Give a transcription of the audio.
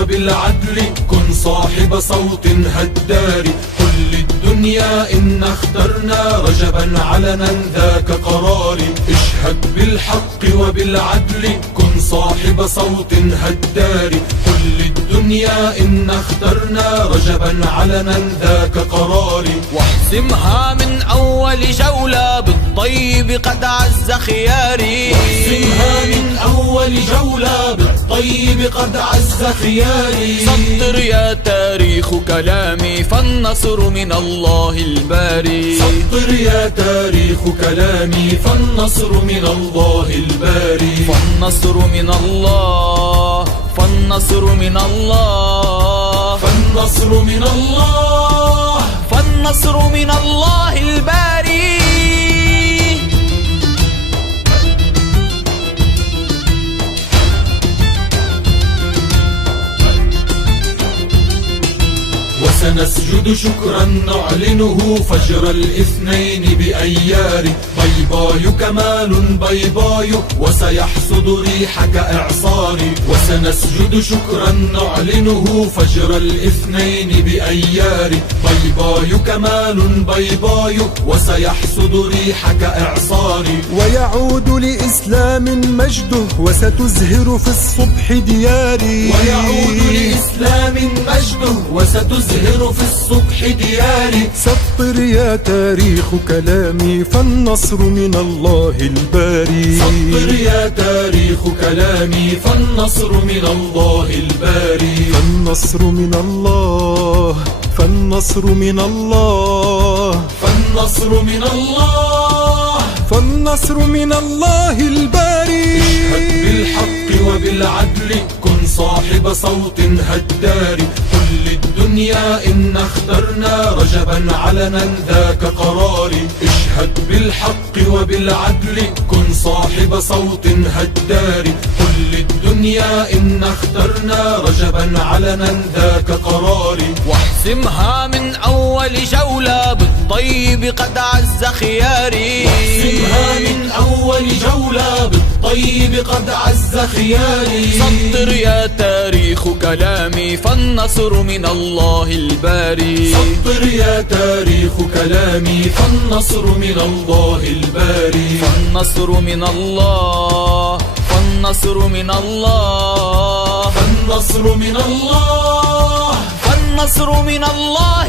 وبالعدل كن صاحب صوت هدار. قل للدنيا إن اخترنا رجبا علنا ذاك قراري. اشهد بالحق وبالعدل كن صاحب صوت هدار. قل للدنيا إن اخترنا رجبا علنا ذاك قراري. واحسمها من أول جولة بالطيب قد عز خياري. واحسمها من أول جولة بالطيب قد عز خياري. سطر يا تاريخ كلامي فالنصر من الله الباري. سطر يا تاريخ كلامي فالنصر من الله الباري. فالنصر من الله، فالنصر من الله، فالنصر من الله، فالنصر من الله الباري. وسنسجد شكرا نعلنه فجر الاثنين بأيار. بيضاي كمال بيضاي وسيحصد ريحك إعصاري. وسنسجد شكرا نعلنه فجر الاثنين بأيار. بيضاي كمال بيضاي وسيحصد ريحك إعصاري. ويعود لإسلام مجده وستزهر في الصبح دياري. ويعود لإسلام مجده وستزهر في الصبح دياري. سطر يا تاريخ كلامي فالنصر من الله الباري. سطر يا تاريخ كلامي فالنصر من الله الباري. فالنصر من الله، فالنصر من الله، فالنصر من الله، فالنصر من الله الباري. اشهد بالحق وبالعدل كن صاحب صوت هدار. قل للدنيا إن اخترنا رجبا علنا ذاك قراري. اشهد بالحق وبالعدل كن صاحب صوت هدار. قل للدنيا إن اخترنا رجبا علنا ذاك قراري. واحسمها من أول جولة بالطيب قد عز خياري. واحسمها من أول جولة بالطيب قد عز خياري. سطر يا تاريخ كلامي فالنصر من الله الباري. سطر يا تاريخ كلامي فالنصر من الله الباري. فالنصر من الله، فالنصر من الله، فالنصر من الله، فالنصر من الله